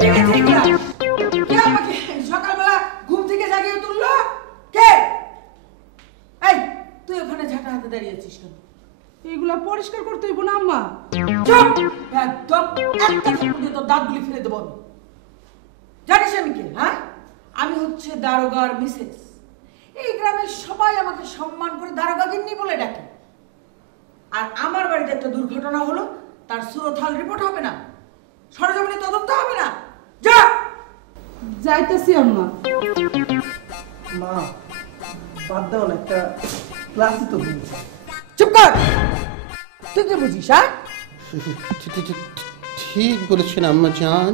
কে ভেঙেছে এগুলা? কে আমাকে সকালবেলা ঘুম থেকে জাগিয়ে তুললো? কে? এই তুই ওখানে ঝাঁটা হাতে দাঁড়িয়ে আছিস কেন? এগুলা পরিষ্কার করতে হইব না আম্মা? চুপ! একদম একটা থাপ্পড় দিয়ে তোর দাঁতগুলি ফেলে দেবো আমি। জানিস আমি কে? হ্যাঁ, আমি হচ্ছে দারোগার মিসেস। এই গ্রামের সবাই আমাকে সম্মান করে দারোগা গিন্নি বলে ডাকে। আর আমার বাড়িতে একটা দুর্ঘটনা হলো, তার সুরথাল রিপোর্ট হবে না, সরজমিনে তদন্ত হবে না? যা! যাইতেছি আম্মা। মা বাদ দাও না, একটা ক্লাসই তো হয়েছে। চুপ কর! তুই কি বুঝিস? হ্যাঁ, ঠিক বলেছেন আম্মা জান।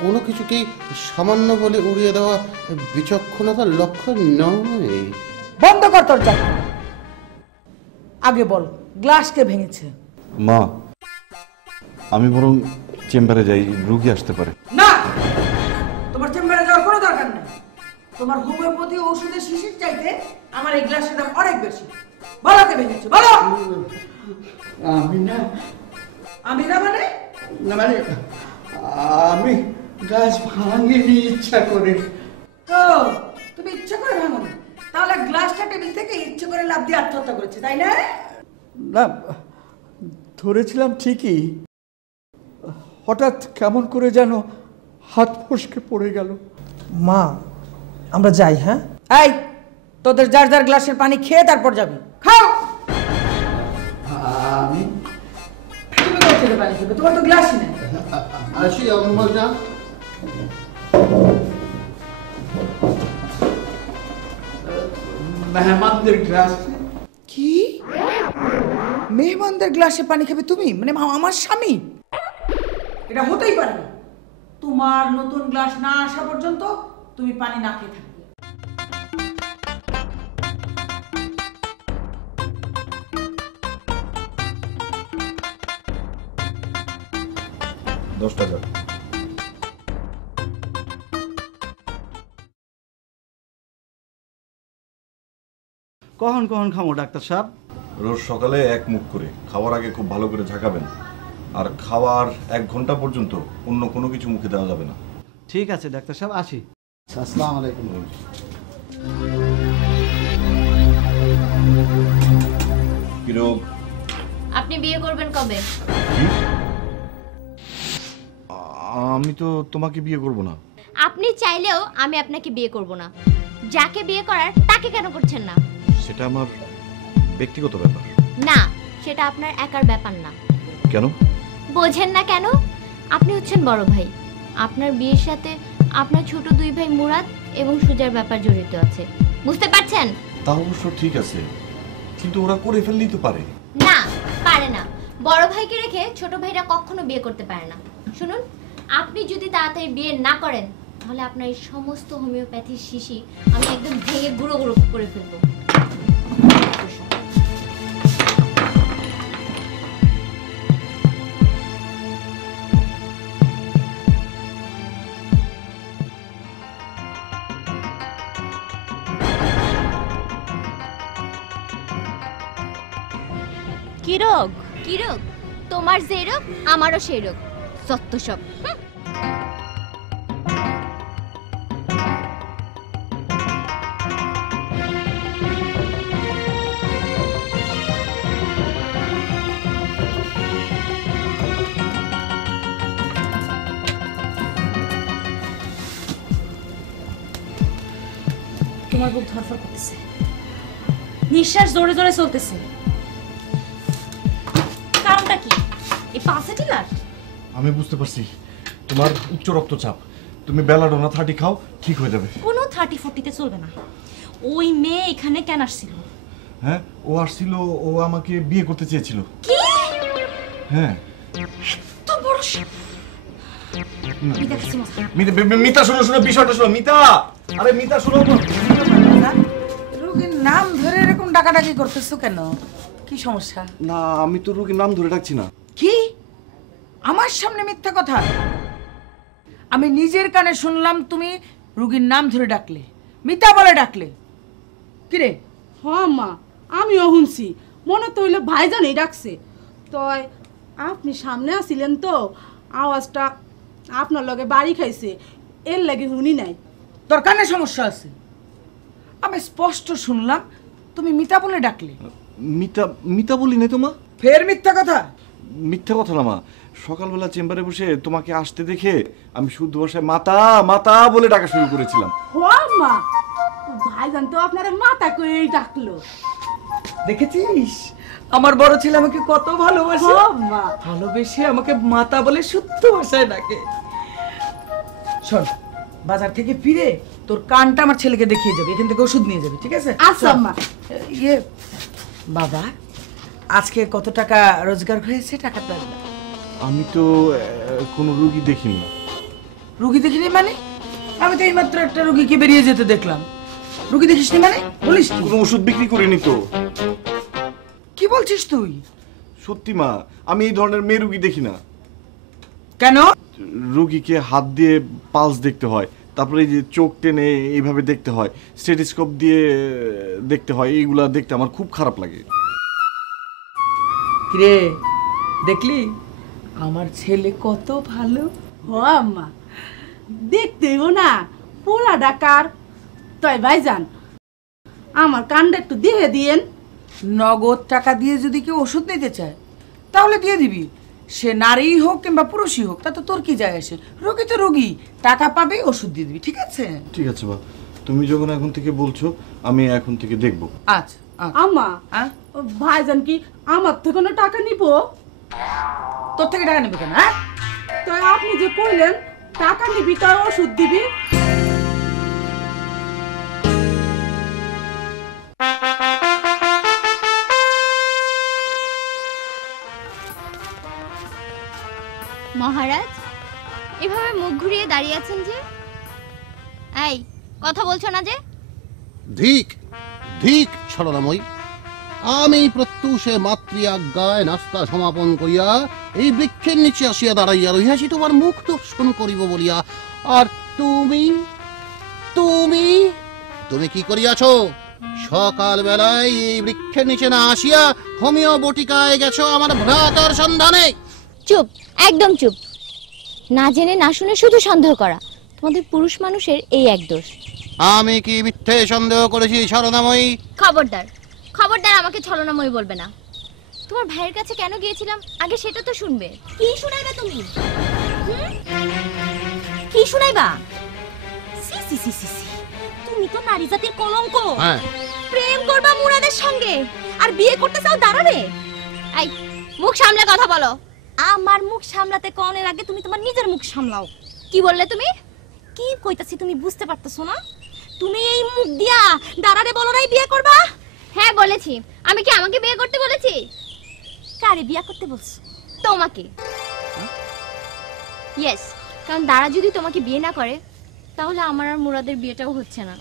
কোনো কিছুকে সামান্য বলে উড়িয়ে দেওয়া বিচক্ষণতার লক্ষণ নয়। বন্ধ কর তোর যা। আগে বল, গ্লাস কে ভেঙেছে? মা, আমি বরং চেম্বারে যাই, রুগী আসতে পারে। না, তোমার চেম্বারে যাওয়ার কোনো দরকার নেই। তোমার হোমিওপ্যাথি ওষুধের শিশির চাইতে আমার এই গ্লাসের দাম অনেক বেশি। বলো কে ভেঙেছে, বলো। আমি না। আমি না মানে? না মানে আমি গাছ ভাঙিনি ইচ্ছা করে। তো তুমি ইচ্ছে করে ভাঙোনি, তাহলে গ্লাসটা টেবিল থেকে ইচ্ছে করে লাফ দিয়ে আত্মহত্যা করেছে, তাই না? না, ধরেছিলাম ঠিকই, হঠাৎ কেমন করে যেন হাত ফসকে পড়ে গেল। মা আমরা যাই। হ্যাঁ, এই তোদের যার যার গ্লাসের পানি খেয়ে তারপর যাবি। খাও। আমি তুমি কোথা থেকে পানি খাবে? তোমার তো গ্লাসই নেই। আসি আম্মা জান। মেহমানদের গ্লাস। কি? মেহমানদের গ্লাসে পানি খাবে তুমি? মানে আমার স্বামী? এটা হতেই পারে না। তোমার নতুন গ্লাস না আসা পর্যন্ত তুমি পানি না খেয়ে থাকবে। $10। কখন কখন খামো ডাক্তার সাহেব? রোজ সকালে এক মুখ করে, খাওয়ার আগে খুব ভালো করে ঝাঁকাবেন। আর খাওয়ার 1 ঘন্টা পর্যন্ত অন্য কোনো কিছু মুখে দেওয়া যাবে না। ঠিক আছে ডাক্তার সাহেব, আসি। আসসালামু আলাইকুম। কি রোগ? আপনি বিয়ে করবেন কবে? আমি তো তোমাকে বিয়ে করব না। আপনি চাইলেও আমি আপনাকে বিয়ে করব না। যাকে বিয়ে করার তাকে কেন করছেন না? সেটা আমার ব্যক্তিগত ব্যাপার। না, সেটা আপনার একার ব্যাপার না। কেন? বোঝেন না কেন? আপনি হচ্ছেন বড় ভাই। আপনার বিয়ের সাথে আপনার ছোট 2 ভাই মুরাদ এবং সুজার ব্যাপার জড়িত আছে। বুঝতে পারছেন? তা অবশ্য ঠিক আছে, কিন্তু ওরা করে ফেললেই তো পারে। না, পারে না। বড় ভাইকে রেখে ছোট ভাইরা কখনো বিয়ে করতে পারে না। শুনুন, আপনি যদি তাড়াতাড়ি বিয়ে না করেন তাহলে আপনার এই সমস্ত হোমিওপ্যাথির শিশি আমি একদম ভেঙে গুঁড়ো গুঁড়ো করে ফেলবো। কি রোগ? কি রোগ? তোমার যে রোগ আমারও সেই রোগ। সত্য সব। তোমার বুক ধরফর করতেছে, নিঃশ্বাস জোরে জোরে চলতেছে। কারণটা কি? এই পাঁচেটিলার? আমি বুঝতে পারছি, তোমার উচ্চ রক্তচাপ। তুমি বেলাডোনা 30 খাও, ঠিক হয়ে যাবে। কোনো 30-40তে চলবে না। ওই মেয়ে এখানে কেন আসছিল? হ্যাঁ, ও আসছিল, ও আমাকে বিয়ে করতে চেয়েছিল। কি? হ্যাঁ। এত বড় মিতা কাছে মস্ত। মিতা শোনো শোনো, বিষয়টা শোনো। মিতা, আরে মিতা শোনো। রোগীর নাম ধরে এরকম ডাকাডাকি করতেছো কেন? কি সমস্যা? না, আমি তো রোগীর নাম ধরে ডাকছি না। কি? আমার সামনে মিথ্যা কথা? আমি নিজের কানে শুনলাম তুমি রোগীর নাম ধরে ডাকলে, মিথ্যা বলে ডাকলে। কিরে? হ্যাঁ মা, আমিও শুনছি। মনে তো হইলো ভাইজানই ডাকছে। তয় আপনি সামনে আসিলেন তো আওয়াজটা আপনার লগে বাড়ি খাইছে এর লাগে শুনি নাই। তোর কানে সমস্যা আছে? আমি স্পষ্ট শুনলাম তুমি মিতা বলে ডাকলে। মিতা মিতা বলি নাই তো মা। ফের মিথ্যা কথা? মিথ্যা কথা না মা, সকালবেলা চেম্বারে বসে তোমাকে আসতে দেখে আমি শুদ্ধ ভাষায় মাতা মাতা বলে ডাকা শুরু করেছিলাম। ও মা, ভাইজান তো আপনার মাথা করেই ডাকলো। দেখেছিস আমার বড় ছেলে আমাকে কত ভালোবাসে। ও মা, ভালোবেসে আমাকে মাতা বলে শুদ্ধ ভাষায় ডাকে। শোন, বাজার থেকে ফিরে তোর কানটা আমার ছেলেকে দেখিয়ে যাবে, এখান থেকে ওষুধ নিয়ে যাবে, ঠিক আছে? আচ্ছা চল। মা। ইয়ে বাবা, আজকে কত টাকা রোজগার হয়েছে? টাকাটা আমি তো কোনো রুগী দেখিনি। রুগী দেখিনি মানে? আমি তো এইমাত্র একটা রুগীকে বেরিয়ে যেতে দেখলাম। রুগী দেখিসনি মানে? বলিস কি? কোনো ওষুধ বিক্রি করিনি তো। কি বলছিস তুই? সত্যি মা, আমি এই ধরনের মেয়ে রুগী দেখি না। কেন? রুগীকে হাত দিয়ে পালস দেখতে হয়, তারপরে এই যে চোখ টেনে এইভাবে দেখতে হয়, স্টেথোস্কোপ দিয়ে দেখতে হয়, এইগুলা দেখতে আমার খুব খারাপ লাগে। কিরে, দেখলি আমার ছেলে কত ভালো? ও আম্মা, দেখতেও না পোলা ডাকার। তাই ভাইজান আমার কানটা একটু দিয়ে দিয়েন। নগদ টাকা দিয়ে যদি কেউ ওষুধ নিতে চায় তাহলে দিয়ে দিবি, সে নারী হোক কিংবা পুরুষই হোক, তাতে তোর কি যায় আসে? রোগী তো রোগী, টাকা পাবে, ওষুধ দিয়ে দিবি, ঠিক আছে? ঠিক আছে মা, তুমি যখন এখন থেকে বলছো আমি এখন থেকে দেখবো। আচ্ছা আচ্ছা। আম্মা, হ্যাঁ? ভাইজান কি আমার থেকে কোনো টাকা নিব? তোর থেকে টাকা নেবে কেন? হ্যাঁ, তাই আপনি যে কইলেন টাকা নিবি তাই ওষুধ দিবি। মহারাজ, এভাবে মুখ ঘুরিয়ে দাঁড়িয়ে আছেন যে? এই, কথা বলছো না যে? ধিক ধিক ছলনাময়ী, আমি প্রত্যুষে মাতৃ আজ্ঞায় নাস্তা সমাপন করিয়া এই বৃক্ষের নিচে আসিয়া দাঁড়াইয়া রহিয়াছি তোমার মুখ দর্শন করিব বলিয়া, আর তুমি তুমি তুমি কি করিয়াছ? সকাল বেলায় এই বৃক্ষের নিচে না আসিয়া হোমিও বটিকায় গেছো আমার ভ্রাতার সন্ধানে। চুপ, একদম চুপ। না জেনে না শুনে শুধু সন্দেহ করা তোমাদের পুরুষ মানুষের এই এক দোষ। আমি কি মিথ্যে সন্দেহ করেছি ছলনাময়ী? খবরদার, খবরদার আমাকে ছলনাময়ী বলবে না। তোমার ভাইয়ের কাছে কেন গিয়েছিলাম আগে সেটা তো শুনবে। কি শুনাইবা তুমি? কি শুনাইবা? সি সি সি সি সি, তুমি তো নারী জাতির কলঙ্ক। হ্যাঁ, প্রেম করবা মুরাদের সঙ্গে আর বিয়ে করতে চাও দাঁড়াবে? এই, মুখ সামলে কথা বলো। আমার মুখ সামলাতে কনের আগে তুমি তোমার নিজের মুখ সামলাও। কি বললে তুমি? কি কইতাছি তুমি বুঝতে পারতেছো না? তুমি এই মুখ দিয়া দাঁড়ারে বলো নাই বিয়ে করবা? হ্যাঁ বলেছি। আমি কি আমাকে বিয়ে করতে বলেছি? কারে বিয়ে করতে বলছো? তোমাকে। ইয়েস, কারণ দাঁড়া যদি তোমাকে বিয়ে না করে তাহলে আমার আর মুরাদের বিয়েটাও হচ্ছে না।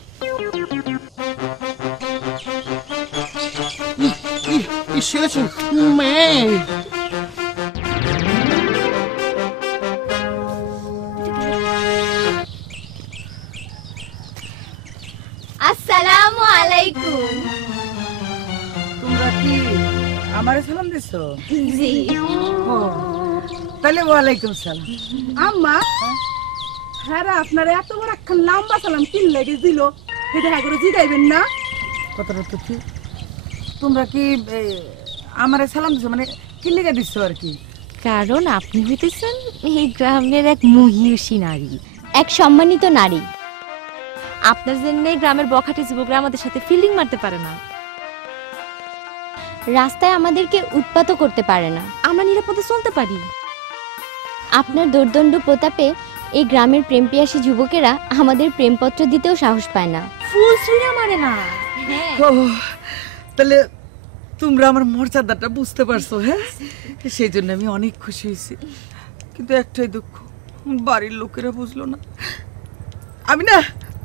আসসালামু আলাইকুম। তোমরা কি আমারে সালাম দিছো? জি। ও, তাহলে ওয়ালাইকুম সালাম। আম্মা, হ্যাঁ আপনার এত বড় একটা লম্বা সালাম কিন লেগে দিল, এটা একবার জিগাইবেন না? কথাটা তো ঠিক। তোমরা কি আমারে সালাম দিছো মানে কি লেগে দিছো আর কি? কারণ আপনি হইতেছেন এই গ্রামের এক মহিষী নারী, এক সম্মানিত নারী। আপনার জন্য গ্রামের বখাটে যুবকরা আমাদের সাথে ফিল্ডিং মারতে পারে না, রাস্তায় আমাদেরকে উৎপাত করতে পারে না, আমরা নিরাপদে চলতে পারি। আপনার দোর্দণ্ড প্রতাপে এই গ্রামের প্রেমপিয়াসী যুবকেরা আমাদের প্রেমপত্র দিতেও সাহস পায় না। ফুল ছুঁড়ে মারে না। হ্যাঁ, ও, তাহলে তোমরা আমার মর্যাদাটা বুঝতে পারছো। হ্যাঁ, সেই জন্য আমি অনেক খুশি হয়েছি, কিন্তু একটাই দুঃখ, বাড়ির লোকেরা বুঝলো না। আমি না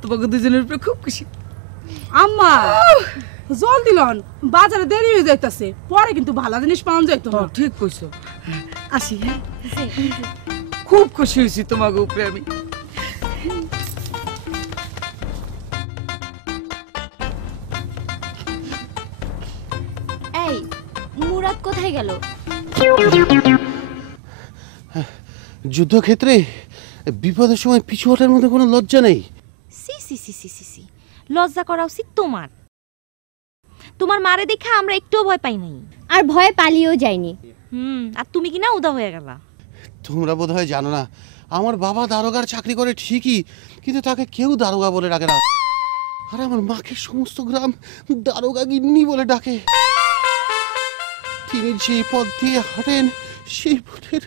তোমাকে দুজনের উপরে খুব খুশি। আম্মা, জল দিলন, বাজারে দেরি হয়ে যাইতাছে, পরে কিন্তু ভালো জিনিস পাওয়া যাইতো না। ঠিক কইছো। আসি। হ্যাঁ, খুব খুশি হয়েছি তোমাকে উপরে আমি। এই মুরাদ কোথায় গেল? যুদ্ধক্ষেত্রে বিপদের সময় পিছু হটার মধ্যে কোনো লজ্জা নেই? সি সি সি সি সি সি, লজ্জা করা উচিত তোমার। তোমার মারে দেখে আমরা একটুও ভয় পাই নাই, আর ভয়ে পালিয়েও যায়নি। আর তুমি কি না উদা হয়ে গেলা। তোমরা বোধহয় জানো না, আমার বাবা দারোগার চাকরি করে ঠিকই, কিন্তু তাকে কেউ দারোগা বলে ডাকে না। আর আমার মাকে সমস্ত গ্রাম দারোগা গিন্নি বলে ডাকে। তিনি যে পথ দিয়ে হাঁটেন সেই পথের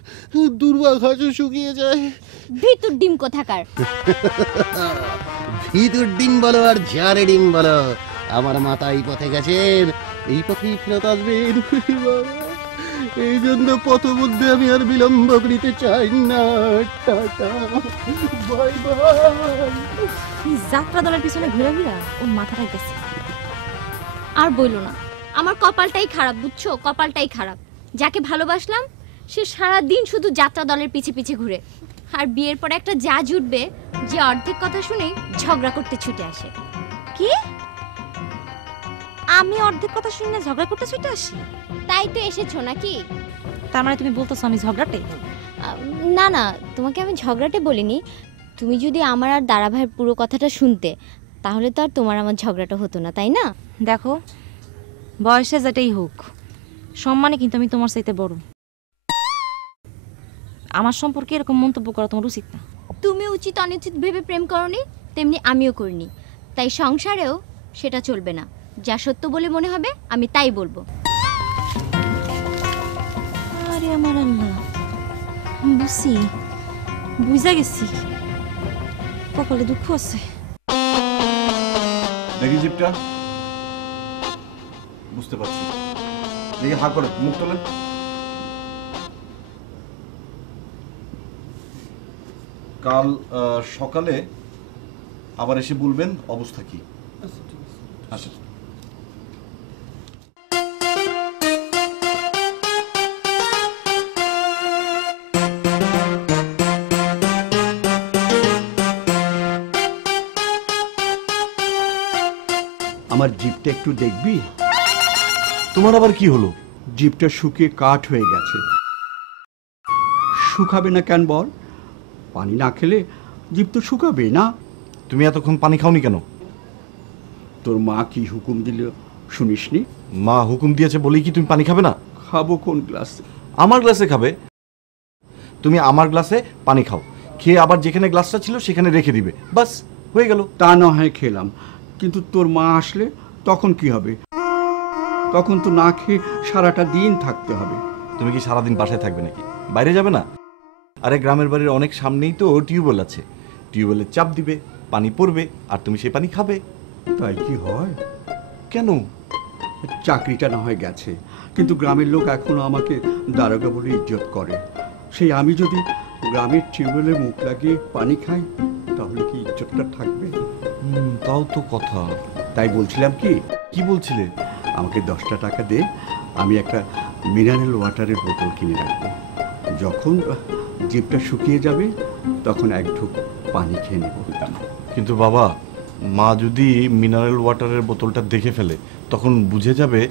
দুর্বাঘাসও শুকিয়ে যায়। ভিতর ডিম কোথাকার। ভিতর ডিম বলো আর ঝাড়ে ডিম বলো, আমার মাথা এই পথে গেছেন, এই পথেই ফেরত আসবেন। এই জন্য পথমধ্যে আমি আর বিলম্ব করিতে চাই না। Tata, bye bye. যাত্রা দলের পিছনে ঘুরে ঘুরা ওর মাথাটাই গেছে। আর বইলো না, আমার কপালটাই খারাপ, বুঝছো? কপালটাই খারাপ। যাকে ভালোবাসলাম সে সারা দিন শুধু যাত্রা দলের পিছে পিছে ঘুরে, আর বিয়ের পরে একটা যা জুটবে যে অর্ধেক কথা শুনে ঝগড়া করতে ছুটে আসে। কি? আমি অর্ধেক কথা শুনে ঝগড়া করতে ছুটে আসি? তাই তো এসেছো নাকি? তার মানে তুমি বলতেছো আমি ঝগড়াটে? না না, তোমাকে আমি ঝগড়াটে বলিনি। তুমি যদি আমার আর দারা ভাইয়ের পুরো কথাটা শুনতে, তাহলে তো আর তোমার আমার ঝগড়াটা হতো না, তাই না? দেখো, বয়সে যেটাই হোক, সম্মানে কিন্তু আমি তোমার চাইতে বড়। আমার সম্পর্কে এরকম মন্তব্য করা তোমার উচিত না। তুমি উচিত অনুচিত ভেবে প্রেম করনি, তেমনি আমিও করিনি। তাই সংসারেও সেটা চলবে না। যা সত্য বলে মনে হবে আমি তাই বলবো। আরে আমার আল্লাহ, বুঝছি, বুঝা গেছি, কপালে দুঃখ আছে। দেখি জিপটা, বুঝতে পারছি। দেখি হা করে মুখ তোলেন। কাল সকালে আবার এসে বলবেন অবস্থা কি। আসেন। আমার জিপটা একটু দেখবি? তোমার আবার কি হলো? জিপটা শুকিয়ে কাঠ হয়ে গেছে। শুকাবে না কেন বল? পানি না খেলে জিপ তো শুকাবে না। তুমি এতক্ষণ পানি খাওনি কেন? তোর মা কি হুকুম দিল শুনিসনি? মা হুকুম দিয়েছে বলেই কি তুমি পানি খাবে না? খাবো কোন গ্লাসে? আমার গ্লাসে খাবে। তুমি আমার গ্লাসে পানি খাও, খেয়ে আবার যেখানে গ্লাসটা ছিল সেখানে রেখে দিবে, বাস হয়ে গেল। তা না হয় খেলাম, কিন্তু তোর মা আসলে তখন কি হবে? তখন তো না খেয়ে সারাটা দিন থাকতে হবে। তুমি কি সারাদিন বাসায় থাকবে নাকি? বাইরে যাবে না? আরে গ্রামের বাড়ির অনেক সামনেই তো টিউবওয়েল আছে, টিউবওয়েলে চাপ দিবে, পানি পড়বে, আর তুমি সেই পানি খাবে। তাই কি হয়? কেন? চাকরিটা না হয় গেছে, কিন্তু গ্রামের লোক এখনো আমাকে দারোগা বলে ইজ্জত করে। সেই আমি যদি গ্রামের টিউবওয়েলে মুখ লাগিয়ে পানি খাই, তাহলে কি ইজ্জতটা থাকবে? তাও তো কথা। তাই বলছিলাম কি? কি বলছিলে? আমাকে 10টা টাকা দে, আমি একটা মিনারেল ওয়াটারের বোতল কিনে রাখবো। যখন জিপটা শুকিয়ে যাবে তখন এক ঢুক পানি খেয়ে নেবো। কিন্তু বাবা, মা যদি মিনারেল ওয়াটারের বোতলটা দেখে ফেলে, তখন বুঝে যাবে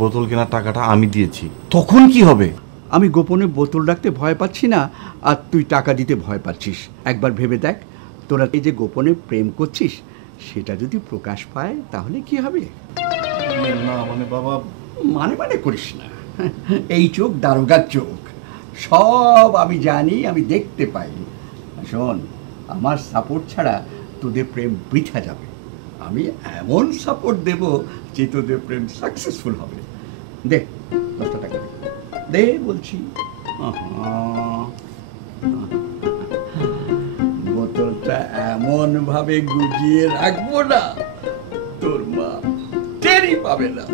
বোতল কেনার টাকাটা আমি দিয়েছি, তখন কি হবে? আমি গোপনে বোতল রাখতে ভয় পাচ্ছি না, আর তুই টাকা দিতে ভয় পাচ্ছিস। একবার ভেবে দেখ, তোরা এই যে গোপনে প্রেম করছিস, সেটা যদি প্রকাশ পায় তাহলে কি হবে? না মানে বাবা, মানে করিস না। এই চোখ দারোগার চোখ, সব আমি জানি, আমি দেখতে পাই। শোন, আমার সাপোর্ট ছাড়া তোদের প্রেম বৃথা যাবে। আমি এমন সাপোর্ট দেব যে তোদের প্রেম সাকসেসফুল হবে। দে 10টা টাকা দে বলছি। বোতলটা এমন ভাবে গুজিয়ে রাখবো না, তোর মা টেরই পাবে না।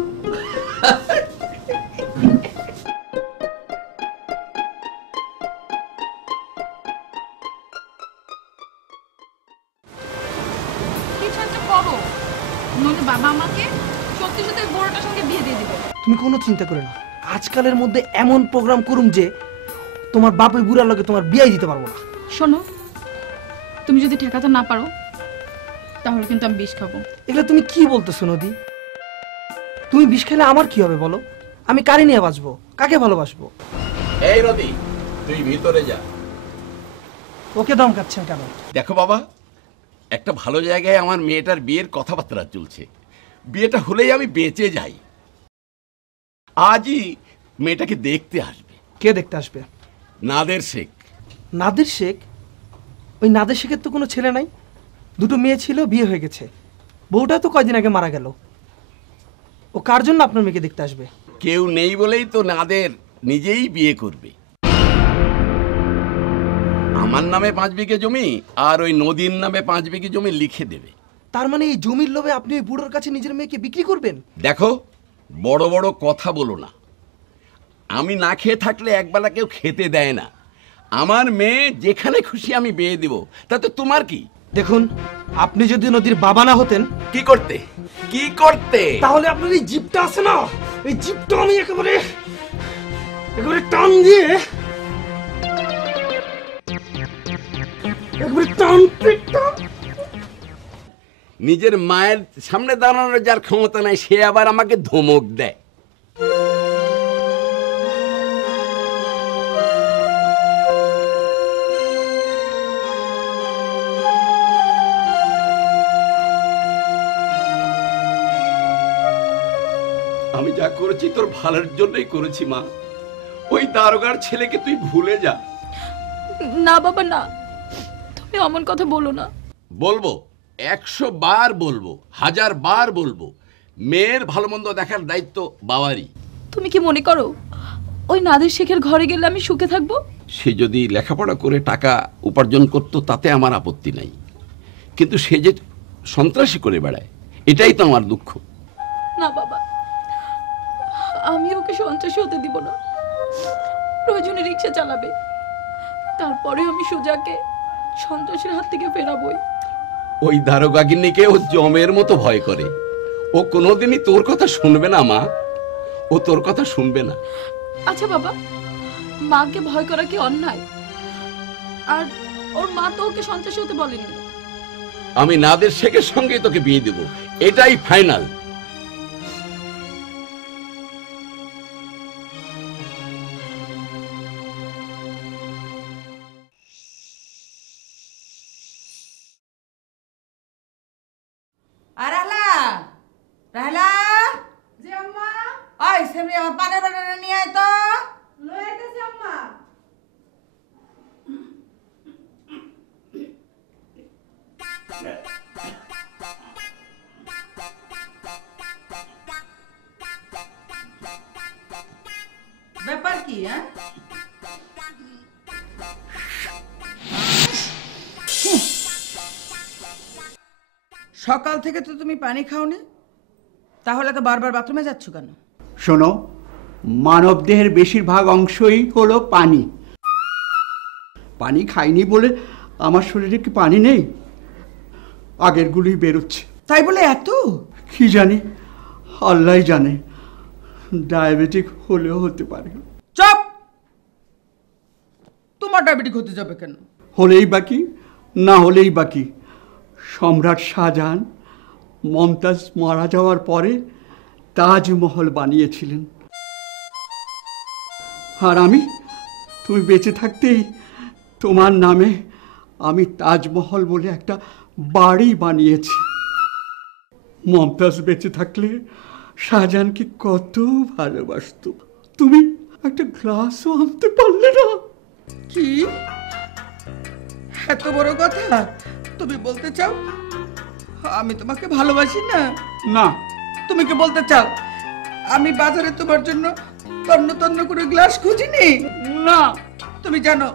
বাবা আমাকে সত্যি সত্যি বড়টার সঙ্গে বিয়ে দিয়ে দিবে। তুমি কোনো চিন্তা করে না, আজকালের মধ্যে এমন প্রোগ্রাম করুম যে তোমার বাপ ওই বুড়ার লগে তোমার বিয়ে দিতে পারবো না। শোনো, তুমি যদি ঠেকাতে না পারো তাহলে কিন্তু আমি বিষ খাবো। এগুলো তুমি কি বলতেছো নদী? তুমি বিষ খেলে আমার কি হবে বলো? আমি কারে নিয়ে বাঁচবো? কাকে ভালোবাসবো? এই নদী, তুই ভিতরে যা। ওকে ধমকাচ্ছেন কেন? দেখো বাবা, একটা ভালো জায়গায় আমার মেয়েটার বিয়ের কথাবার্তা চলছে। বিয়েটা হলেই আমি বেঁচে যাই। আজই মেয়েটাকে দেখতে আসবে। কে দেখতে আসবে? নাদের শেখ। নাদের শেখ? ওই নাদের শেখের তো কোনো ছেলে নাই, দুটো মেয়ে ছিল, বিয়ে হয়ে গেছে, বউটা তো কয়দিন আগে মারা গেল। ও কার জন্য আপনার মেয়েকে দেখতে আসবে? কেউ নেই বলেই তো নাদের নিজেই বিয়ে করবে। আমার নামে 5 বিঘে জমি আর ওই নদীর নামে 5 বিঘে জমি লিখে দেবে। তার মানে এই জমির লোভে আপনি ওই বুড়োর কাছে নিজের মেয়েকে বিক্রি করবেন? দেখো, বড় বড় কথা বলো না। আমি না খেয়ে থাকলে একবেলা কেউ খেতে দেয় না। আমার মেয়ে যেখানে খুশি আমি বিয়ে দেব, তাতে তোমার কি? দেখুন, আপনি যদি নদীর বাবা না হতেন, কি করতে কি করতে? তাহলে আপনার এই জিপটা আছে না, এই জিপটা আমি একেবারে টান দিয়ে নিজের মায়ের সামনে দাঁড়ানোর যার ক্ষমতা নাই, সে আবার আমাকে ধমক দেয়। আমি যা করেছি তোর ভালোর জন্যই করেছি মা। ওই দারোগার ছেলেকে তুই ভুলে যা। না বাবা না, তুমি অমন কথা বলো না। বলবো, 100 বার বলবো, 1000 বার বলবো। মেয়ের ভালো মন্দ দেখার দায়িত্ব বাবারই। তুমি কি মনে করো ওই নাদের শেখের ঘরে গেলে আমি সুখে থাকবো? সে যদি লেখাপড়া করে টাকা উপার্জন করতো তাতে আমার আপত্তি নাই, কিন্তু সে যে সন্ত্রাসী করে বেড়ায়, এটাই তো আমার দুঃখ। না বাবা, আমি ওকে সন্ত্রাসী হতে দিব না। প্রয়োজনে রিক্সা চালাবে, তারপরে আমি সোজাকে সন্ত্রাসীর হাত থেকে ফেরাবই। ওই দারোগাগিনীকে ও জমের মতো ভয় করে। ও কোনোদিনই তোর কথা শুনবে না মা, ও তোর কথা শুনবে না। আচ্ছা বাবা, মাকে ভয় করা কি অন্যায়? আর ওর মা তো ওকে সন্ত্রাসী হতে বলেনি। আমি নাদের শেখের সঙ্গে তোকে বিয়ে দেব, এটাই ফাইনাল। আর রাহলা, রাহলা, জি আম্মা। ওই সেমরি আমার পানের বাটিটা নিয়ে আয় তো। লয়ে আইতাছি আম্মা। ব্যাপার কি? হ্যাঁ, সকাল থেকে তো তুমি পানি খাওনি, তাহলে তো বারবার বাথরুমে যাচ্ছ কেন? শোনো, মানবদেহের বেশিরভাগ অংশই হলো পানি। পানি খাইনি বলে আমার শরীরে কি পানি নেই? আগেরগুলোই বেরোচ্ছে। তাই বলে এত? কি জানি, আল্লাহ জানে। ডায়াবেটিক হলেও হতে পারে। চুপ! তোমার ডায়াবেটিক হতে যাবে কেন? হলেই বাকি, না হলেই বাকি। সম্রাট শাহজাহান মমতাজ মারা যাওয়ার পরে তাজমহল বানিয়েছিলেন, আর আমি, তুমি বেঁচে থাকতেই তোমার নামে আমি তাজমহল বলে একটা বাড়ি বানিয়েছি। মমতাজ বেঁচে থাকলে শাহজাহানকে কত ভালোবাসতো, তুমি একটা গ্লাসও আনতে পারলে না। কি এত বড় কথা তুমি বলতে চাও? আমি তোমাকে ভালোবাসি না? না। তুমি কি বলতে চাও আমি বাজারে তোমার জন্য তন্ন তন্ন করে গ্লাস খুঁজিনি? না। তুমি জানো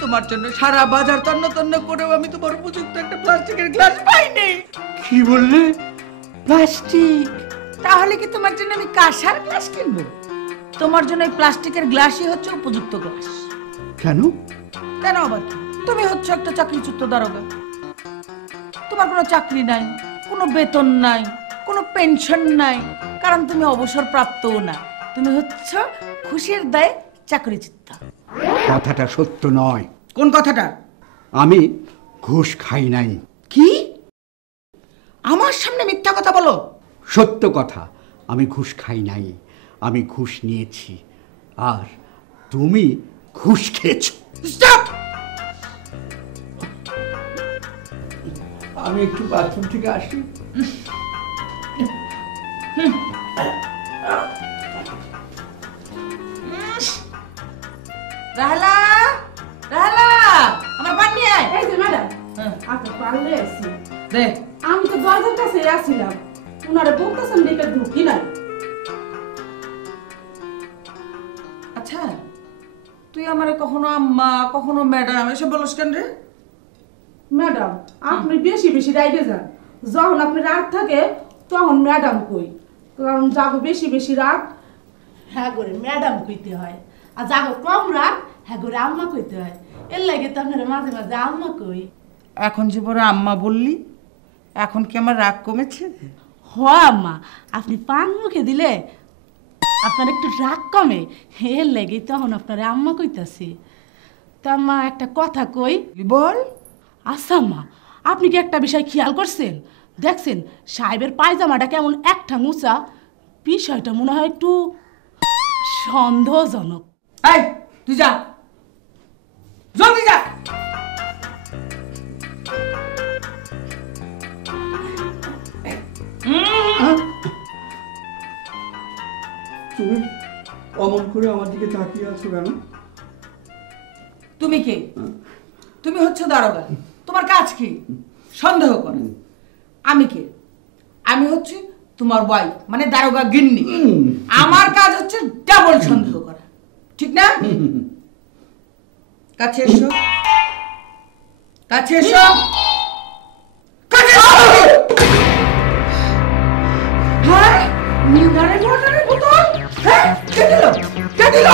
তোমার জন্য সারা বাজার তন্ন তন্ন করেও আমি তোমার উপযুক্ত একটা প্লাস্টিকের গ্লাস পাইনি। কি বললে? প্লাস্টিক? তাহলে কি তোমার জন্য আমি কাঁসার গ্লাস কিনবো? তোমার জন্য এই প্লাস্টিকের গ্লাসই হচ্ছে উপযুক্ত গ্লাস। কেন? কেন আবার কি? তুমি হচ্ছে একটা চাকরিচ্যুত দারোগা। তোমার কোনো চাকরি নাই, কোনো বেতন নাই, কোনো পেনশন নাই, কারণ তুমি অবসর প্রাপ্তও না। তুমি হচ্ছ খুশির দায়ে চাকরিচ্যুত। কথাটা সত্য নয়। কোন কথাটা? আমি ঘুষ খাই নাই। কি? আমার সামনে মিথ্যা কথা বলো? সত্য কথা, আমি ঘুষ খাই নাই, আমি ঘুষ নিয়েছি, আর তুমি ঘুষ খেয়েছো। স্টপ! আমি একটু বাথরুম থেকে আসি। রাহেলা, রাহেলা, আমার পানি নিয়ে আয়। এই যে ম্যাডাম, আপনি পারলে আসছি। দে। আমি তো দরজার কাছে আসছিলাম, উনারে বলতেছেন দেখে ঢুকি নাই। আচ্ছা, তুই আমারে কখনো আম্মা কখনো ম্যাডাম এসব বলস কেন রে? ম্যাডাম, আপনি বেশি বেশি রাইডে যান। যখন আপনি রাগ থাকে তখন ম্যাডাম কই, কারণ যাগো বেশি বেশি রাগ হ্যাঁ করে ম্যাডাম কইতে হয়, আর যাগো কম রাগ হ্যাঁ করে আম্মা কইতে হয়। এর লাগে তো আপনারা মাঝে মাঝে আম্মা কই। এখন যে বড় আম্মা বললি, এখন কি আমার রাগ কমেছে? হ আম্মা, আপনি পান মুখে দিলে আপনার একটু রাগ কমে, এর লেগে তখন আপনার আম্মা কইতাছি। তা মা একটা কথা কই। বল। আচ্ছা আম্মা, আপনি কি একটা বিষয় খেয়াল করছেন? দেখছেন সাহেবের পায়জামাটা কেমন একটা উঁচা? বিষয়টা মনে হয় একটু সন্দেহজনক। এই তুই যা, জলদি যা। তুমি অমন করে আমার দিকে তাকিয়ে আছো কেন? তুমি কে? তুমি হচ্ছে দারোগা, তোমার কাজ কি সন্দেহ করে? আমি কে? আমি হচ্ছে তোমার ওয়াইফ, মানে দারোগা গিন্নি। আমার কাজ হচ্ছে ডাবল সন্দেহ করা, ঠিক না? কাছে এসো, কাছে এসো, কাছে এসো। হ্যাঁ, মিনারেল ওয়াটারের বোতল? হ্যাঁ, কে দিল? কে দিল?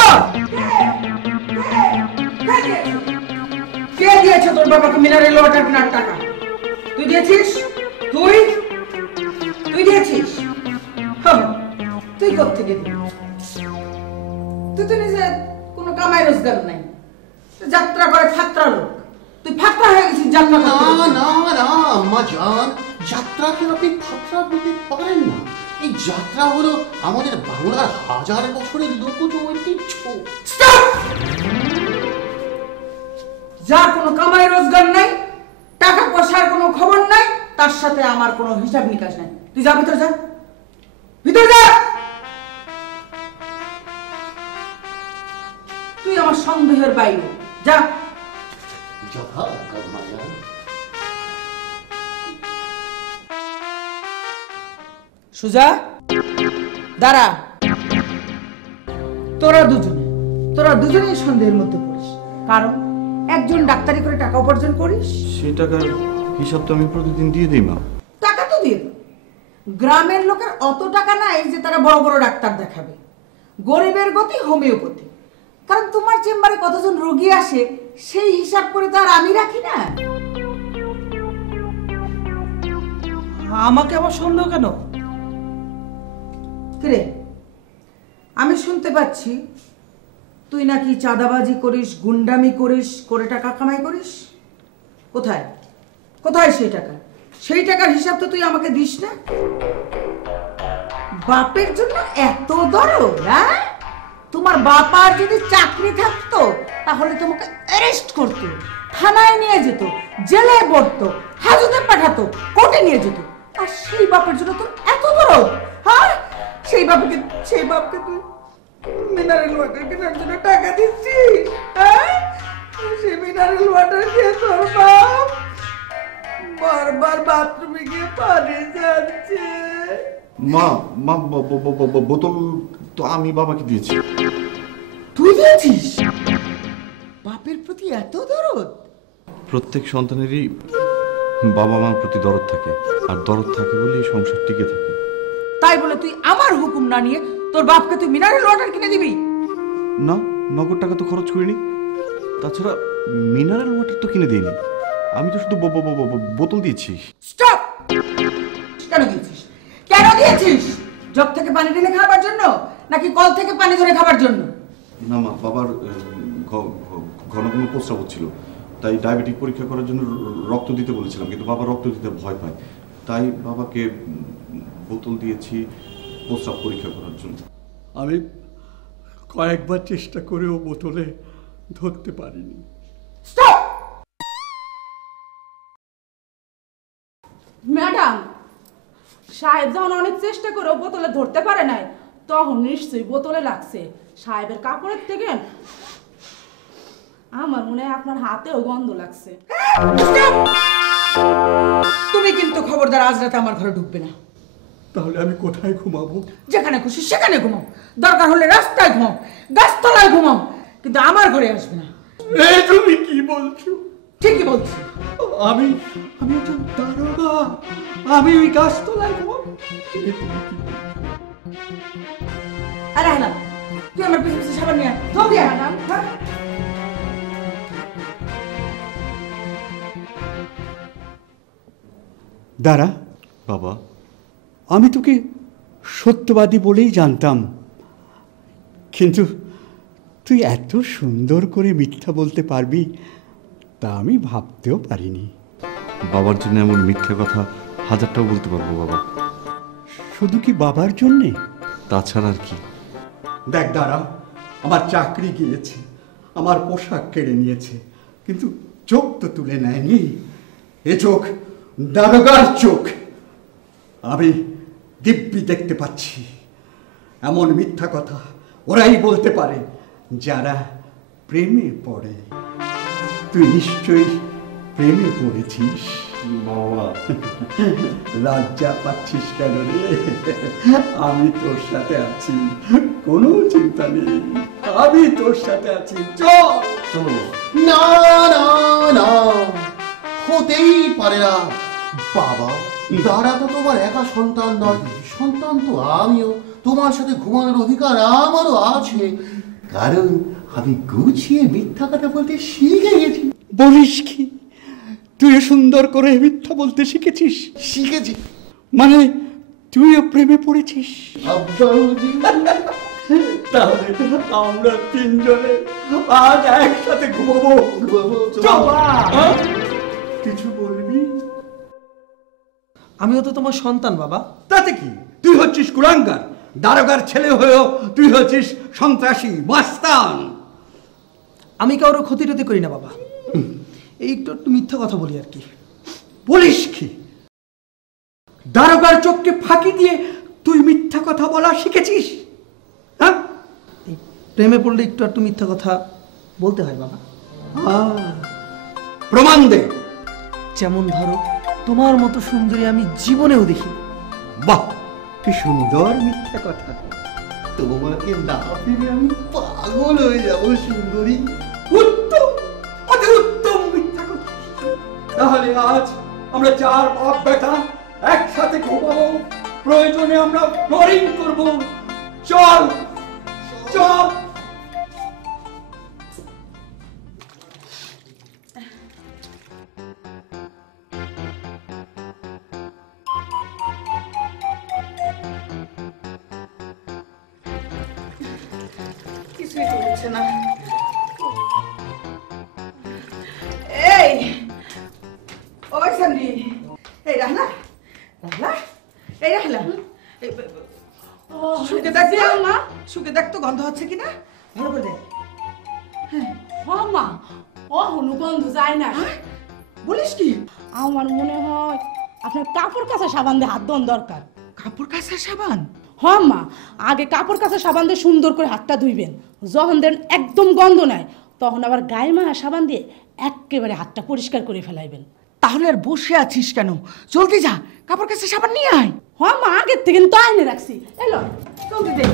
কে দিয়েছে তোর বাবাকে মিনারেল ওয়াটার কেনার টাকা? তুই দিয়েছিস? তুই তুই দিয়েছিস? তুই কোত্থেকে দিবি? তুই তো নিজে কোনো কামাই রোজগার নাই, যাত্রা করে ফাত্রা লোক। তুই ফাত্রা হয়ে গেছিস যাত্রা না করতে। না না আম্মা জান, যাত্রাকে আপনি ফাত্রা বলতে পারেন না। এই যাত্রা হলো আমাদের বাংলার হাজার বছরের লোকজ ঐতিহ্য। যার কোনো কামাই রোজগার নাই, টাকা পয়সার কোনো খবর নাই, তার সাথে আমার কোনো হিসাব নিকাশ নাই। তুই যা, ভিতর যা, ভিতর যা। তুই আমার সন্দেহের বাইরে যা। সুজা, দাঁড়া। তোরা দুজনেই সন্দেহের মধ্যে পড়িস, কারণ একজন ডাক্তারি করে টাকা উপার্জন করিস। সেই টাকার হিসাব তো আমি প্রতিদিন দিয়ে দিই মা। টাকা তো দিয়ে দেব। গ্রামের লোকের অত টাকা নাই যে তারা বড় বড় ডাক্তার দেখাবে। গরিবের গতি হোমিওপ্যাথি। কারণ তোমার চেম্বারে কতজন রোগী আসে সেই হিসাব করে তো আর আমি রাখি না। আমাকে আবার সন্দেহ কেন? কিরে, আমি শুনতে পাচ্ছি তুই নাকি চাঁদাবাজি করিস, গুন্ডামি করিস, করে টাকা কামাই করিস। কোথায় কোথায় সেই টাকা? সেই টাকার হিসাব তো তুই আমাকে দিস না। বাপের জন্য এত দরদ? হ্যাঁ, তোমার বাবার যদি চাকরি থাকতো তাহলে তোমাকে অ্যারেস্ট করতো, থানায় নিয়ে যেত, জেলে পড়তো, হাজতে পাঠাতো, কোর্টে নিয়ে যেত। আর সেই বাপের জন্য তোর এত দরদ? হ্যাঁ, সেই বাপকে তুই মিনারেল ওয়াটার কেনার জন্য টাকা দিচ্ছিস? হ্যাঁ, সেই মিনারেল ওয়াটার খেয়ে তোর বাপ বারবার বাথরুমে গিয়ে পানি যাচ্ছে। মা মা বোতল তো আমি বাবাকে দিয়েছি। তুই দিয়েছিস? বাপের প্রতি এত দরদ? প্রত্যেক সন্তানেরই বাবা মার প্রতি দরদ থাকে, আর দরদ থাকে বলেই সংসার টিকে থাকে। তাই বলে তুই আমার হুকুম না নিয়ে তোর বাপকে তুই মিনারেল ওয়াটার কিনে দিবি? না, নগদ টাকা তো খরচ করিনি। তাছাড়া মিনারেল ওয়াটার তো কিনে দিইনি, আমি তো শুধু বোতল দিয়েছি। স্টপ! কেন দিয়েছিস? কেন দিয়েছিস? জগ থেকে পানি টেনে খাবার জন্য নাকি কল থেকে পানি ধরে খাবার জন্য? না মা, বাবার ঘন ঘন প্রস্রাব হচ্ছিল, তাই ডায়াবেটিক পরীক্ষা করার জন্য রক্ত দিতে বলেছিলাম, কিন্তু বাবা রক্ত দিতে ভয় পায়, তাই বাবাকে বোতল দিয়েছি প্রস্রাব পরীক্ষা করার জন্য। আমি কয়েকবার চেষ্টা করেও বোতলে ধরতে পারিনি। স্টপ! ম্যাডাম, সাহেব যখন অনেক চেষ্টা করে বোতলে ধরতে পারে নাই, তখন নিশ্চয়ই বোতলে লাগছে। সাহেবের কাপড়ের থেকে আমার মনে হয় আপনার হাতেও গন্ধ লাগছে। তুমি কিন্তু খবরদার আজ রাতে আমার ঘরে ঢুকবে না। তাহলে আমি কোথায় ঘুমাবো? যেখানে খুশি সেখানে ঘুমাও, দরকার হলে রাস্তায় ঘুমাও, গাছতলায় ঘুমাও, কিন্তু আমার ঘরে আসবে না। তুমি কি বলছো? ঠিকই বলছি। আমি আমি একজন দারোগা, আমি ওই গাছতলায় ঘুমাবো? আরে হ্যাঁ, তুই আমার পিছু পিছু সাবান নিয়ে আয়, জলদি আয়। দাঁড়া বাবা, আমি তোকে সত্যবাদী বলেই জানতাম, কিন্তু তুই এত সুন্দর করে মিথ্যা বলতে পারবি তা আমি ভাবতেও পারিনি। বাবার জন্য এমন মিথ্যে কথা হাজারটাও বলতে পারবো বাবা। শুধু কি বাবার জন্যে? তাছাড়া আর কি? দেখ দাঁড়া, আমার চাকরি গিয়েছে, আমার পোশাক কেড়ে নিয়েছে, কিন্তু চোখ তো তুলে নেয়নি। এ চোখ দারোগার চোখ। আমি দিব্যি দেখতে পাচ্ছি। এমন মিথ্যা কথা ওরাই বলতে পারে যারা প্রেমে পড়ে। তুই নিশ্চয়ই প্রেমে পড়েছিস। বাবা, লজ্জা পাচ্ছিস কেন রে? আমি তোর সাথে আছি, কোনো চিন্তা নেই, আমি তোর সাথে আছি। চল চলো। না না না, হতেই পারে না বাবা। দাঁড়া তো তোমার একা সন্তান নয়, সন্তান তো আমিও। তোমার সাথে ঘুমানোর অধিকার আমারও আছে, কারণ আমি গুছিয়ে মিথ্যা কথা বলতে শিখে গেছি। বলিস কি? তুই সুন্দর করে মিথ্যা বলতে শিখেছিস? শিখেছি মানে তুইও প্রেমে পড়েছিস? তাহলে আমরা তিনজনে আজ একসাথে ঘুমাবো। কিছু বলবি? আমিও তো তোমার সন্তান বাবা। তাতে কি? তুই হচ্ছিস কুলাঙ্গার, দারোগার ছেলে হয়েও তুই হচ্ছিস সন্ত্রাসী, মাস্তান। আমি কারোর ক্ষতি টতি করি না বাবা, এই একটু একটু মিথ্যা কথা বলি আর কি। বলিস কি? দারোগার চোখকে ফাঁকি দিয়ে তুই মিথ্যা কথা বলা শিখেছিস? হ্যাঁ, এই প্রেমে পড়লে একটু একটু মিথ্যা কথা বলতে হয় বাবা। প্রমাণ দে। যেমন ধরো, তোমার মতো সুন্দরী আমি জীবনেও দেখি। বাহ, কি সুন্দর মিথ্যা কথা। তোমাকে না পেলে আমি পাগল হয়ে যাবো সুন্দরী। উত্তম, অতি উত্তম মিথ্যা কথা। তাহলে আজ আমরা চার বাপ বেটা একসাথে ঘুমাবো, প্রয়োজনে আমরা ফ্লোরিং করব। চল চল। কিছুই তো হচ্ছে না। এই ওই সান্ডি, এই রাহলা, রাহলা, এই রাহলা, শুকে দেখ মা, শুকে দেখ তো গন্ধ হচ্ছে কিনা, ভালো করে দেখ। হ্যাঁ মা, ও হনু গন্ধ যায় না। বলিস কি? আমার মনে হয় আপনার কাপড় কাচা সাবান দিয়ে হাত ধোয়ার দরকার। কাপড় কাচা সাবান? হ্যাঁ মা, আগে কাপড় কাচা সাবান দিয়ে সুন্দর করে হাতটা ধুইবেন, যখন দেন একদম গন্ধ নাই তখন আবার গায়ে মাখা সাবান দিয়ে একেবারে হাতটা পরিষ্কার করে ফেলাইবেন। তাহলে আর বসে আছিস কেন? জলদি যা, কাপড় কাচা সাবান নিয়ে আয়। হ্যাঁ মা, আগের থেকে তো আইনে রাখছি। এলো জলদি দে।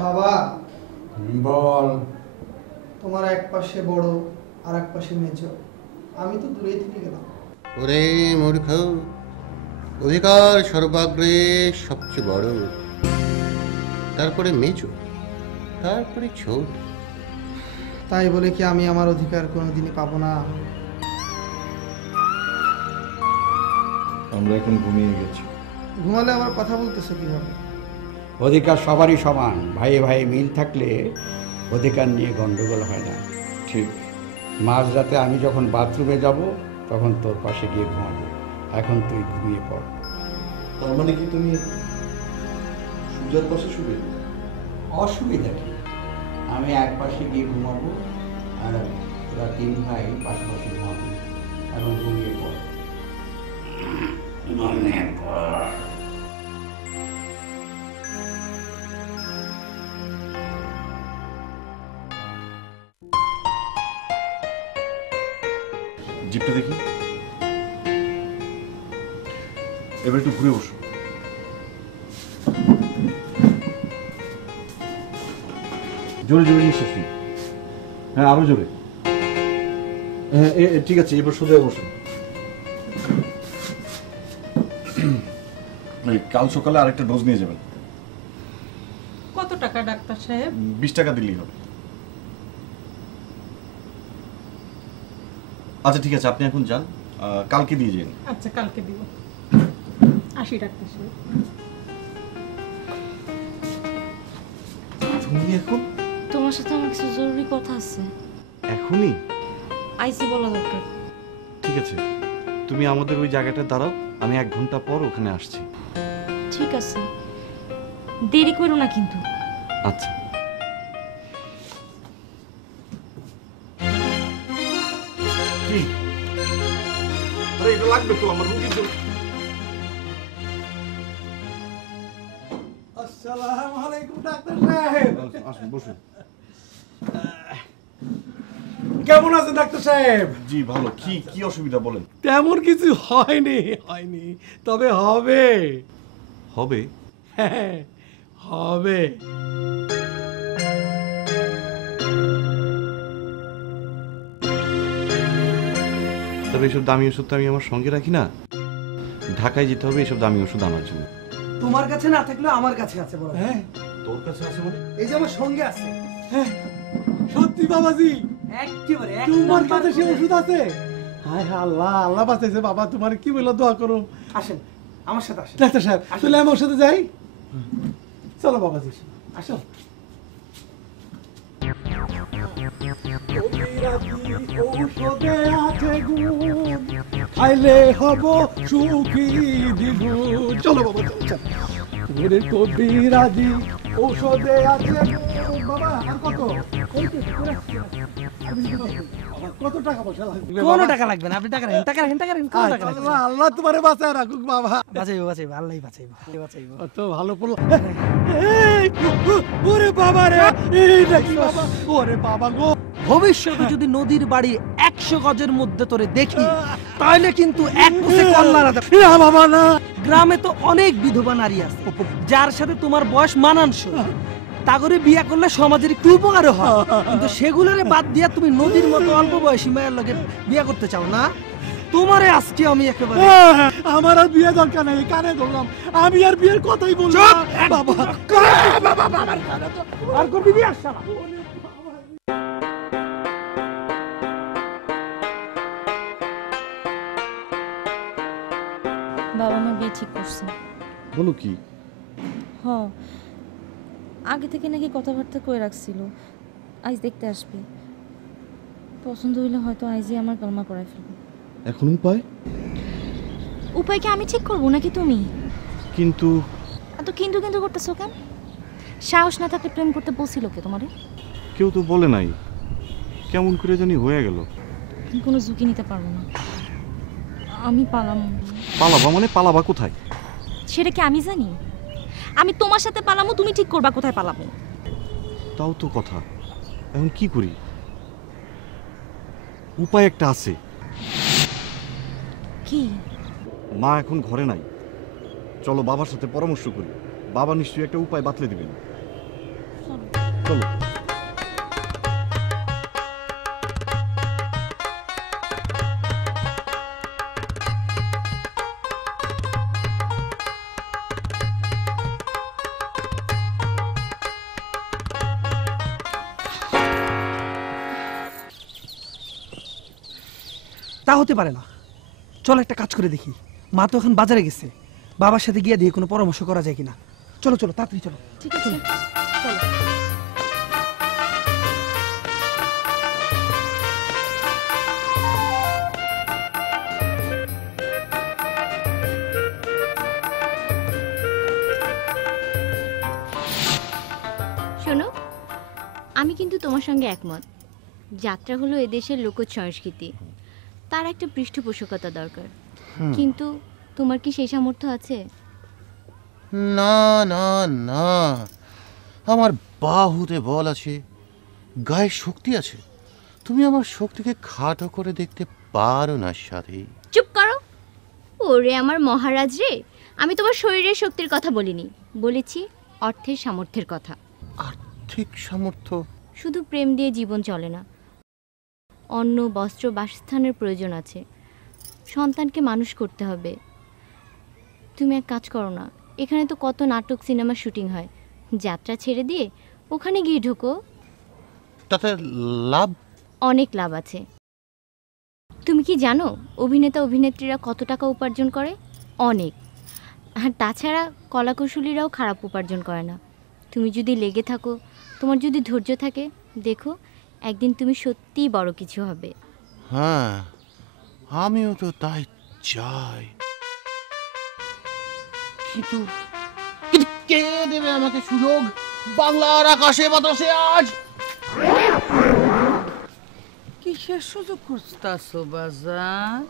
বাবা বল। তোমার এক পাশে বড় আর এক পাশে মেজ, আমি তো দূরেই থেকে গেলাম। ওরে মূর্খ, অধিকার সর্বাগ্রে সবচেয়ে বড়, তারপরে মেজো, তারপরে ছোট। তাই বলে কি আমি আমার অধিকার কোনোদিনই পাবো না? আমরা এখন ঘুমিয়ে গেছি। ঘুমালে আবার কথা বলতেছো কিভাবে? অধিকার সবারই সমান, ভাইয়ে ভাইয়ে মিল থাকলে অধিকার নিয়ে গন্ডগোল হয় না। ঠিক। মাঝরাতে আমি যখন বাথরুমে যাব তখন তোর পাশে গিয়ে ঘুমাবো, এখন তুই ঘুমিয়ে পড়। তার মানে কি তুমি সুজার পাশে শুবে? অসুবিধা কি, আমি এক পাশে গিয়ে ঘুমাবো আর ওরা 3 ভাই পাশাপাশি ঘুমাবো। এখন ঘুমিয়ে পড়। ঘুমিয়ে পড়। জিপটা দেখি, এবার একটু ঘুরে বসো। জোরে জোরে নিঃশ্বাস নিন। হ্যাঁ, আরো জোরে। হ্যাঁ, ঠিক আছে, এবার সোজা বসুন। কাল সকালে আরেকটা ডোজ নিয়ে যাবেন। কত টাকা ডাক্তার সাহেব? 20 টাকা দিলেই হবে। আচ্ছা ঠিক আছে, আপনি এখন যান, কালকে দিয়ে যান। আচ্ছা, কালকে দিব। আসি ডাক্তার সাহেব। তুমি এখন? তোমার সাথে আমার কিছু জরুরি কথা আছে। এখনই? আইসি বলা দরকার। ঠিক আছে, তুমি আমাদের ওই জায়গাটা দাঁড়াও, আমি 1 ঘন্টা পর ওখানে আসছি। ঠিক আছে, দেরি করো না কিন্তু। আচ্ছা। কি? আরে এটা লাগবে তো আমার রুগীর জন্য। আসসালামু আলাইকুম ডাক্তার সাহেব। আসুন, বসুন। কেমন আছেন ডাক্তার সাহেব? জি ভালো। কি কি অসুবিধা বলেন? তেমন কিছু হয়নি, তবে হবে। হবে? হ্যাঁ, হবে। তবে এসব দামি ওষুধ তো আমি আমার সঙ্গে রাখি না, ঢাকায় যেতে হবে এসব দামি ওষুধ আনার জন্য। তোমার কাছে না থাকলেও আমার কাছে আছে বড়। হ্যাঁ, তোর কাছে আছে মানে? এই যে আমার সঙ্গে আছে। হ্যাঁ, সত্যি বাবাজি? একেবারে তোমার কাছে সে ওষুধ আছে? হায় হায়, আল্লাহ আল্লাহ বাঁচাইছে বাবা, তোমার কি বলে দোয়া করো। আসেন আমার সাথে, আসেন ডাক্তার সাহেব। তাহলে আমি ওর সাথে যাই। চলো বাবাজি, আসো। ঔষধে আছে গুণ, খাইলে হব সুখী দ্বিগুণ। চলো বাবা, চলো। ওরে কবিরাজি ঔষধে আছে গুণ। বাবা আর কত? কত টাকা পয়সা লাগবে? কোনো টাকা লাগবে না, আপনি টাকা রাখেন, টাকা রাখেন, টাকা রাখেন, কোনো টাকা লাগবে না। আল্লাহ তোমারে বাঁচায় রাখুক বাবা। বাঁচাইবো, বাঁচাইবো, আল্লাহই বাঁচাইবো, বাঁচাইবো। কত ভালো পড়লো। ওরে বাবা রে, এইটা কি বাবা? ওরে বাবা গো, ভবিষ্যতে যদি নদীর বাড়ি 100 গজের মধ্যে তোরে দেখি, তাহলে কিন্তু এক কোষে কল্লা না। না বাবা না। গ্রামে তো অনেক বিধবা নারী আছে যার সাথে তোমার বয়স মানানসই, তাগরে বিয়া করলে সমাজের একটু উপকারও হয়, কিন্তু সেগুলোরে বাদ দিয়া তুমি নদীর মতো অল্প বয়সী মেয়ের লগে বিয়া করতে চাও না। তোমারে আজকে আমি একেবারে, আমার আর বিয়ে দরকার নেই, কানে ধরলাম, আমি আর বিয়ের কথাই বলবো না। বাবা বাবা, আর করবি বিয়া শালা। বাবা মা বিয়ে ঠিক করছে। বলো কি? হ, আগে থেকে নাকি কথাবার্তা কয়ে রাখছিল আজ দেখতে আসবে। পছন্দ হইলে হয়তো আইজই আমার কলমা করাই ফেলবে। এখন উপায়? উপায় কি আমি ঠিক করবো নাকি তুমি? কিন্তু এত কিন্তু কিন্তু করতেছো কেন? সাহস না থাকলে প্রেম করতে বলছিল কে তোমারে? কেউ তো বলে নাই, কেমন করে জানি হয়ে গেল। আমি কোনো ঝুঁকি নিতে পারবো না, আমি পালাম। পালাবা মানে? পালাবা কোথায়? সেটা কি আমি জানি? আমি তোমার সাথে পালামো, তুমি ঠিক করবা কোথায় পালাবো। তাও তো কথা, এখন কি করি? উপায় একটা আছে। কি? মা এখন ঘরে নাই, চলো বাবার সাথে পরামর্শ করি, বাবা নিশ্চয়ই একটা উপায় বাতলে দিবেন। চলো। তা হতে পারে না, চলো একটা কাজ করে দেখি। মা তো এখন বাজারে গেছে, বাবার সাথে গিয়ে দিয়ে কোনো পরামর্শ করা যায় কিনা। চলো চলো, তাড়াতাড়ি চলো। ঠিক আছে, চলো। শোনো, আমি কিন্তু তোমার সঙ্গে একমত। যাত্রা হলো এদেশের লোক সংস্কৃতি, তার একটা পৃষ্ঠপোষকতা দরকার। কিন্তু তোমার কি সেই সামর্থ্য আছে? না না না, আমার বাহুতে বল আছে, গায়ে শক্তি আছে। তুমি আমার শক্তিকে খাটো করে দেখতে পারো না সাথী। চুপ করো। ওরে আমার মহারাজ রে, আমি তোমার শরীরের শক্তির কথা বলিনি, বলেছি অর্থের সামর্থ্যের কথা। আর্থিক সামর্থ্য? শুধু প্রেম দিয়ে জীবন চলে না, অন্ন, বস্ত্র, বাসস্থানের প্রয়োজন আছে। সন্তানকে মানুষ করতে হবে। তুমি এক কাজ করো না, এখানে তো কত নাটক, সিনেমা শুটিং হয়, যাত্রা ছেড়ে দিয়ে ওখানে গিয়ে ঢোকো। তাতে লাভ? অনেক লাভ আছে। তুমি কি জানো অভিনেতা অভিনেত্রীরা কত টাকা উপার্জন করে? অনেক। আর তাছাড়া কলাকুশলীরাও খারাপ উপার্জন করে না। তুমি যদি লেগে থাকো, তোমার যদি ধৈর্য থাকে, দেখো একদিন তুমি সত্যিই বড় কিছু হবে। হ্যাঁ, আমিও তো তাই চাই। কিন্তু কে দেবে আমাকে সুযোগ বাংলার আকাশে বাতাসে আজ? কিসের সুযোগ খুঁজতাছো বাজার?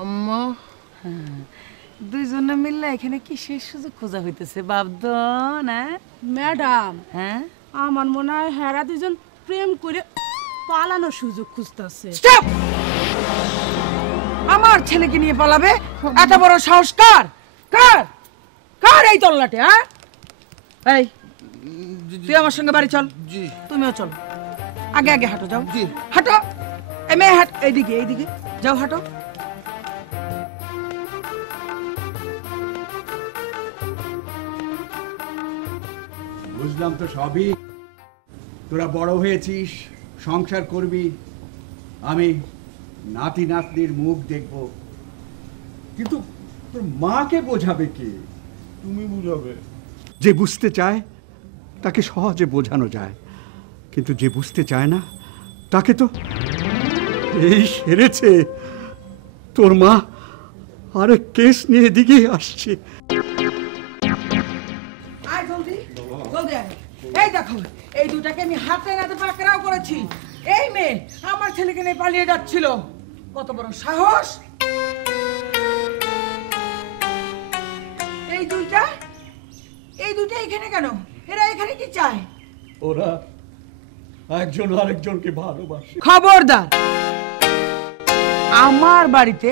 আম্মা, দুইজনে মিললে এখানে কিসের সুযোগ খোঁজা হইতেছে বাবদন? ম্যাডাম, হ্যাঁ, আমার মনে হয় হেরা দুজন প্রেম করে পালানোর সুযোগ খুঁজতেছে। স্টপ! আমার ছেলেকে নিয়ে পালাবে? এত বড় সাহস কার? কার কার এই তল্লাটে? হ্যাঁ, এই তুই আমার সঙ্গে বাড়ি চল। জি। তুমিও চল। আগে আগে হাঁটো, যাও। জি। হাঁটো। এই মেয়ে হাঁট, এইদিকে এইদিকে যাও, হাঁটো। বুঝলাম তো সবই। তোরা বড় হয়েছিস, সংসার করবি, আমি নাতি নাতনির মুখ দেখব। কিন্তু তোর মাকে বোঝাবে কে? তুমি বুঝাবে। যে বুঝতে চায় তাকে সহজে বোঝানো যায়, কিন্তু যে বুঝতে চায় না তাকে তো এই সেরেছে। তোর মা আরেক কেস নিয়ে এদিকেই আসছে। আয় জলদি, জলদি আয়। এই দেখো, এই দুটাকে আমি হাতে নাতে পাকড়াও করেছি। এই মেয়ে আমার ছেলেকে নিয়ে পালিয়ে যাচ্ছিল। কত বড় সাহস! এই দুইটা এখানে কেন? এরা এখানে কি চায়? ওরা একজন আরেকজনকে ভালোবাসে। খবরদার! আমার বাড়িতে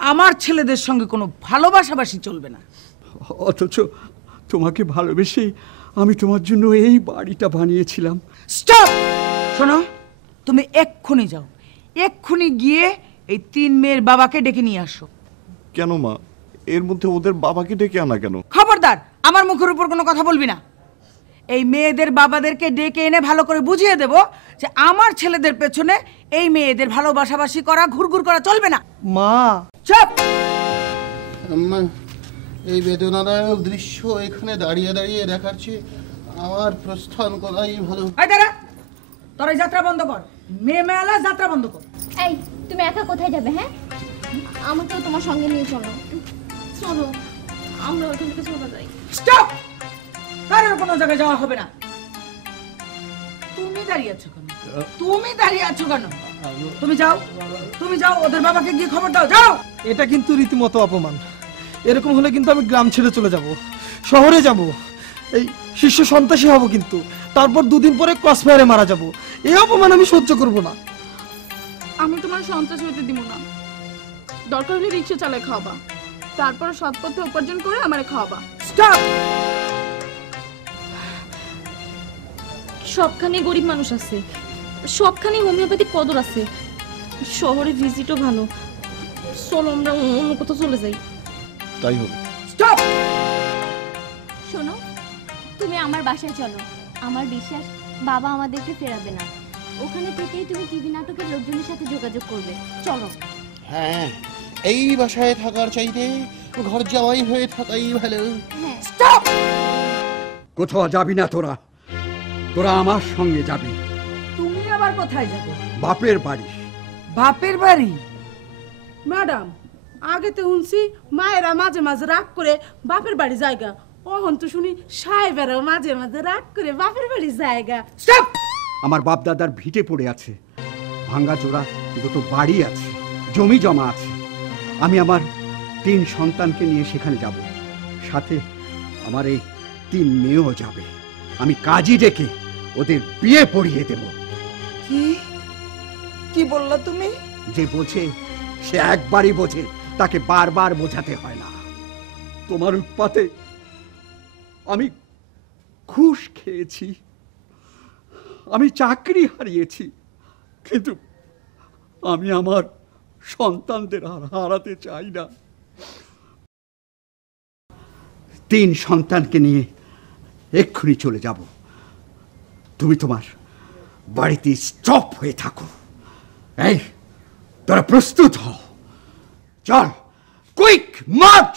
আমার ছেলেদের সঙ্গে কোনো ভালোবাসাবাসি চলবে না। অথচ তোমাকে ভালোবেসে আমি তোমার জন্য এই বাড়িটা বানিয়েছিলাম। স্টপ! শোনো, তুমি এক্ষুনি যাও, এক্ষুনি গিয়ে এই তিন মেয়ের বাবাকে ডেকে নিয়ে আসো। কেন মা? এর মধ্যে ওদের বাবাকে ডেকে আনা কেন? খবরদার! আমার মুখের উপর কোনো কথা বলবি না। এই মেয়েদের বাবাদেরকে ডেকে এনে ভালো করে বুঝিয়ে দেব যে আমার ছেলেদের পেছনে এই মেয়েদের ভালোবাসাবাসি করা, ঘুরঘুর করা চলবে না। মা, চুপ! আম্মা, এই বেদনাদায়ক দৃশ্য এখানে দাঁড়িয়ে দাঁড়িয়ে দেখার চেয়ে আমার প্রস্থান করাই ভালো। এই দাঁড়া, তোর এই যাত্রা বন্ধ কর। মেয়ে মেলা যাত্রা বন্ধ কর। এই তুমি একা কোথায় যাবে? হ্যাঁ, আমাকেও তোমার সঙ্গে নিয়ে চলো। চলো, আমরা ওখান থেকে চলে যাই। স্টপ! কারোর কোনো জায়গায় যাওয়া হবে না। তুমি দাঁড়িয়ে আছো কেন? তুমি দাঁড়িয়ে আছো কেন? তুমি যাও, তুমি যাও, ওদের বাবাকে গিয়ে খবর দাও, যাও। এটা কিন্তু রীতিমতো অপমান। এরকম হলে কিন্তু আমি গ্রাম ছেড়ে চলে যাব, শহরে যাব, এই শিষ্য সন্ত্রাসী হব, কিন্তু তারপর দুদিন পরে ক্রসফায়ারে মারা যাব। এই অপমান আমি সহ্য করব না। আমি তোমার সন্ত্রাস হইতে দিব না। দরকার হলে রিক্সা চালায় খাওয়াবা, তারপর সৎ পথে উপার্জন করে আমারে খাওয়াবা। স্টপ! সবখানে গরিব মানুষ আছে, সবখানে হোমিওপ্যাথিক কদর আছে, শহরে ভিজিটও ভালো। চলো আমরা অন্য কোথাও চলে যাই। তাই হবে। স্টপ! শোনো, তুমি আমার বাসায় চলো। আমার বিশ্বাস বাবা আমাদেরকে ফেরাবে না। ওখানে থেকেই তুমি টিভি নাটকের লোকজনের সাথে যোগাযোগ করবে। চলো। হ্যাঁ, এই বাসায় থাকার চাইতে ঘর যাওয়াই হয়ে থাকাই ভালো। হ্যাঁ। স্টপ! কোথাও যাবি না তোরা, তোরা আমার সঙ্গে যাবি। তুমি আবার কোথায় যাবে? বাপের বাড়ি। বাপের বাড়ি? ম্যাডাম, আগে তো শুনছি মায়েরা মাঝে মাঝে রাগ করে বাপের বাড়ি জায়গা, ওহন তো শুনি সাহেবেরাও মাঝে মাঝে রাগ করে বাপের বাড়ি জায়গা। স্টপ! আমার বাপ দাদার ভিটে পড়ে আছে, ভাঙ্গা জোড়া দুটো বাড়ি আছে, জমি জমা আছে। আমি আমার 3 সন্তানকে নিয়ে সেখানে যাব, সাথে আমার এই 3 মেয়েও যাবে। আমি কাজী ডেকে ওদের বিয়ে পড়িয়ে দেব। কি কি বললা তুমি? যে বোঝে সে একবারই বোঝে, তাকে বারবার বোঝাতে হয় না। তোমার উৎপাতে আমি ঘুষ খেয়েছি, আমি চাকরি হারিয়েছি, কিন্তু আমি আমার সন্তানদের হারাতে চাই না। 3 সন্তানকে নিয়ে এক্ষুনি চলে যাব। তুমি তোমার বাড়িতে স্টপ হয়ে থাকো। এই তোরা প্রস্তুত হও, চল, কুইক মার্চ।